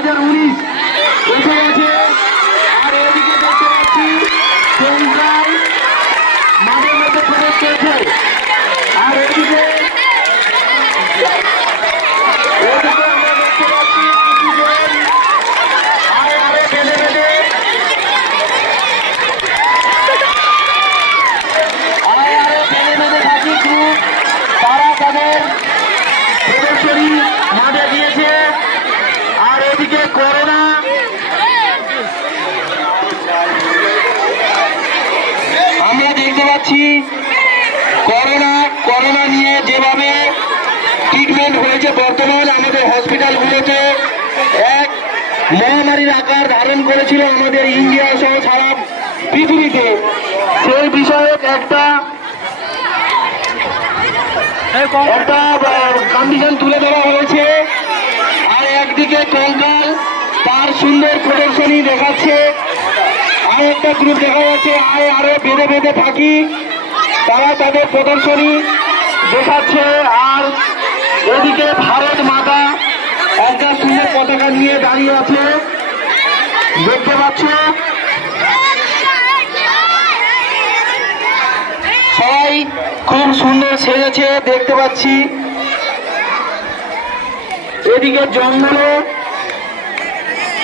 2019 এসে গেছে। আর এদিকে দেখতে পাচ্ছি সেন্ট্রাল মাঠের মধ্যে প্রবেশ করেছে। আর এদিকে আমরা দেখতে পাচ্ছি কিছুজন আরে বেঁধে বেঁধে থাকি গ্রুপ, তারা তাদের প্রদর্শনী মাঠে দিয়েছে। আর এদিকে করোনা আমরা দেখতে পাচ্ছি করোনা নিয়ে যেভাবে ট্রিটমেন্ট হয়েছে বর্তমান আমাদের হসপিটালগুলোতে এক মহামারীর আকার ধারণ করেছিল আমাদের ইন্ডিয়া সহ সারা পৃথিবীতে, সেই বিষয়ে একটা কন্ডিশন তুলে ধরা হয়েছে। আর একদিকে কঙ্কাল তার সুন্দর প্রদর্শনী দেখাচ্ছে, আর একটা গ্রুপ দেখা যাচ্ছে আরো বেঁধে বেঁধে থাকি, তারা তাদের প্রদর্শনী দেখাচ্ছে। আর এদিকে ভারত মাতা একটা সুন্দর পতাকা নিয়ে দাঁড়িয়ে আছে, দেখতে পাচ্ছ। সবাই খুব সুন্দর সেজেছে দেখতে পাচ্ছি। এদিকে জঙ্গলে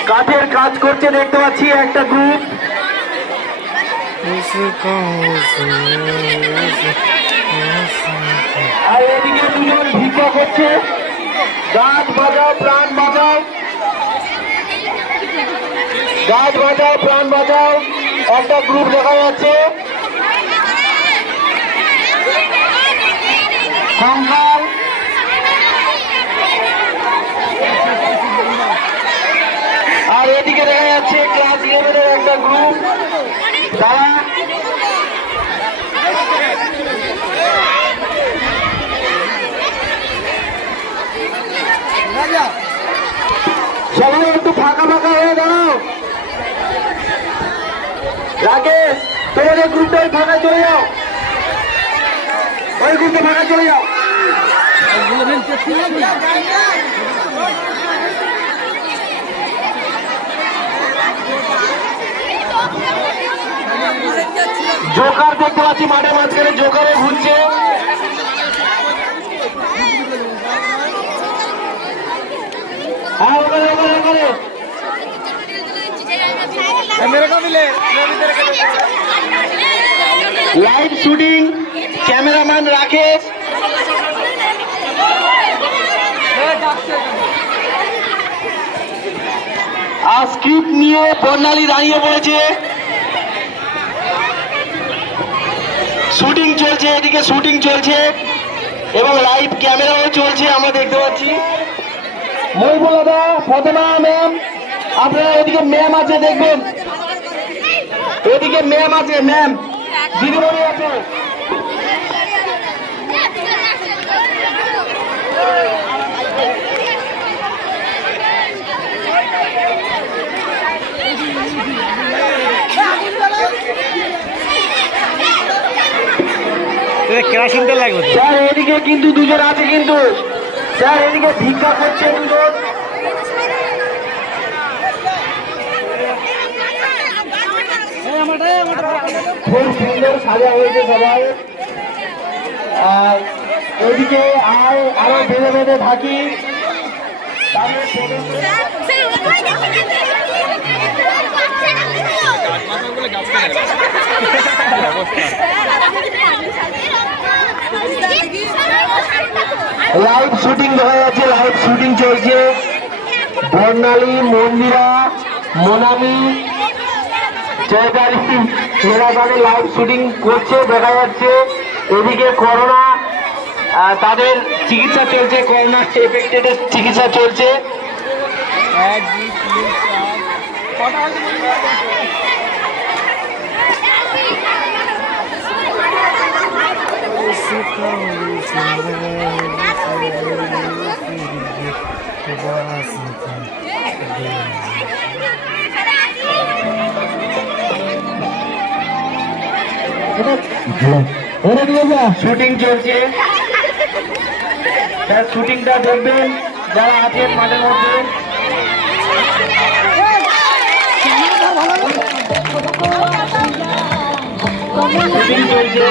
কাঠের কাজ করছে দেখতে পাচ্ছি একটা গ্রুপ। আর এদিকে দুজন ভিক্ষা করছে, গাছ বাজাও প্রাণ বাঁচাও, গাছ বাজাও প্রাণ বাঁচাও একটা গ্রুপ দেখা যাচ্ছে। কঙ্কাল আর এদিকে দেখা যাচ্ছে ক্লাস 11 একটা গ্রুপ, তারা সবাই একটু ফাঁকা ফাঁকা হয়ে দাঁড়াও। রাকেশ তোমাদের গ্রুপটা ফাঁকায় চলে যাও, ওই গ্রুপটা ফাঁকায় চলে যাও। জোকার দেখতে পাচ্ছি মাঠে মাঝখানে, জোকারে ঘুরছে। Live shooting cameraman Rakesh. আর স্ক্রিপ্ট নিয়ে বর্ণালী দাঁড়িয়ে পড়েছে, শুটিং চলছে, এদিকে শুটিং চলছে এবং লাইভ ক্যামেরাও চলছে আমরা দেখতে পাচ্ছি। মহিবুল্লাদা, ফতেমা ম্যাম, আপনারা এদিকে ম্যাম আছে দেখবেন, এদিকে ম্যাম আছে, ম্যাম দিদিমণি আছে। কেরাসিনটা লাগবে স্যার, এদিকে কিন্তু দুজন আছে, কিন্তু স্যার এদিকে ভিক্ষা করছে দুজন। খুব সুন্দর সাজা হয়েছে সবাই। আর এদিকে আরো বেঁধে বেঁধে থাকি। লাইভ শুটিং দেখা যাচ্ছে, লাইভ শুটিং চলছে। বর্ণালী, মন্দিরা, মোনামি, চৌধুরী এরা তাদের লাইভ শুটিং করছে দেখা যাচ্ছে। এদিকে করোনা তাদের চিকিৎসা চলছে, করোনা এফেক্টেড চিকিৎসা চলছে। শুটিং চলছে, শুটিংটা দেখবেন যারা আছেন মাঠের মধ্যে। শুটিং চলছে।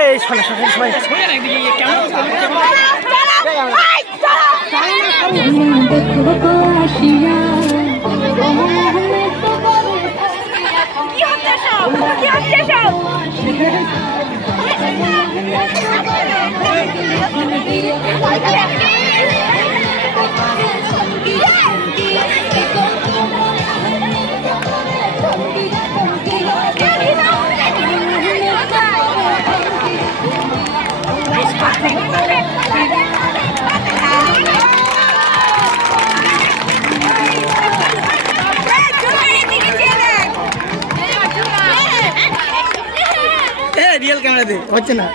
এই শোনা শোনা সবাই রিয়েল ক্যামেরা দে হচ্ছে না।